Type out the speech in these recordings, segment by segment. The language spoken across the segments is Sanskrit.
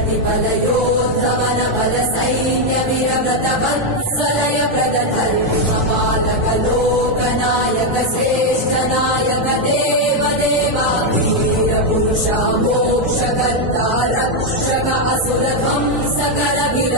प्रतिफलयोद्धवन बल सैन्य वीरव्रत वत्सलय प्रदधर्मपालक लोकनायक श्रेष्ठ नायक देव देवा वीर पुरुषा मोक्षकर्ता रक्षक असुर ध्वंसकर वीर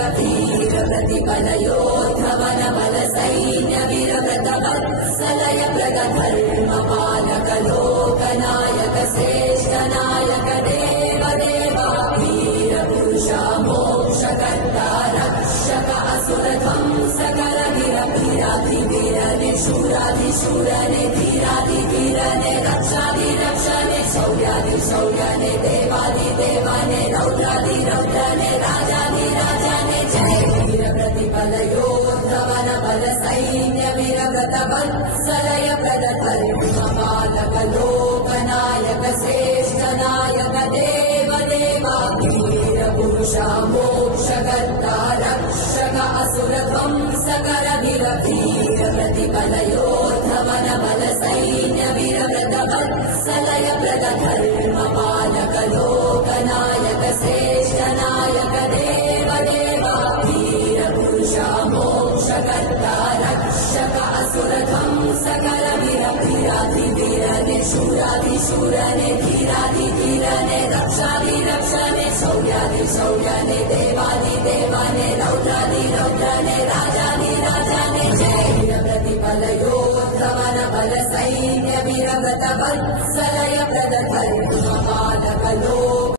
प्रतिफलयोद्धवन बल सैन्य वीरव्रत वत्सलय प्रदधर्मपालक लोकनायक श्रेष्ठ नायक देव देवा वीर पुरुषा मोक्षकर्ता रक्षक असुर ध्वंसकर वीराधिवीर शूराधिशूर धीराधिधीर रक्षाधिरक्षण शौर्याधिशौर्य देवाधिदेवान रौद्राधिरौद्र राजाधिराजन जय वीर प्रतिफलयोद्धवन बल सैन्य वीरव्रत वत्सलय प्रदधर्मपालक लोकनायक श्रेष्ठ नायक देव देवा वीर पुरुषा मोक्षकर्ता रक्षक असुर ध्वंसकर वीर प्रतिफलयोद्धवन बल सैन्य वीरव्रत वत्सलय प्रदधर्मपालक लोकनायक श्रेष्ठ नायक देव देवा वीर पुरुषा मोक्षकर्ता रक्षक असुर ध्वंसकर वीराधिवीर शूराधिशूर धीराधिधीर रक्षाधिरक्षण शौर्याधिशौर्य देवाधिदेवान रौद्राधिरौद्र राजाधिराजन जय वीर प्रतिफलयोद्धवन बल सैन्य वीरव्रत वत्सलय प्रदधर्मपालक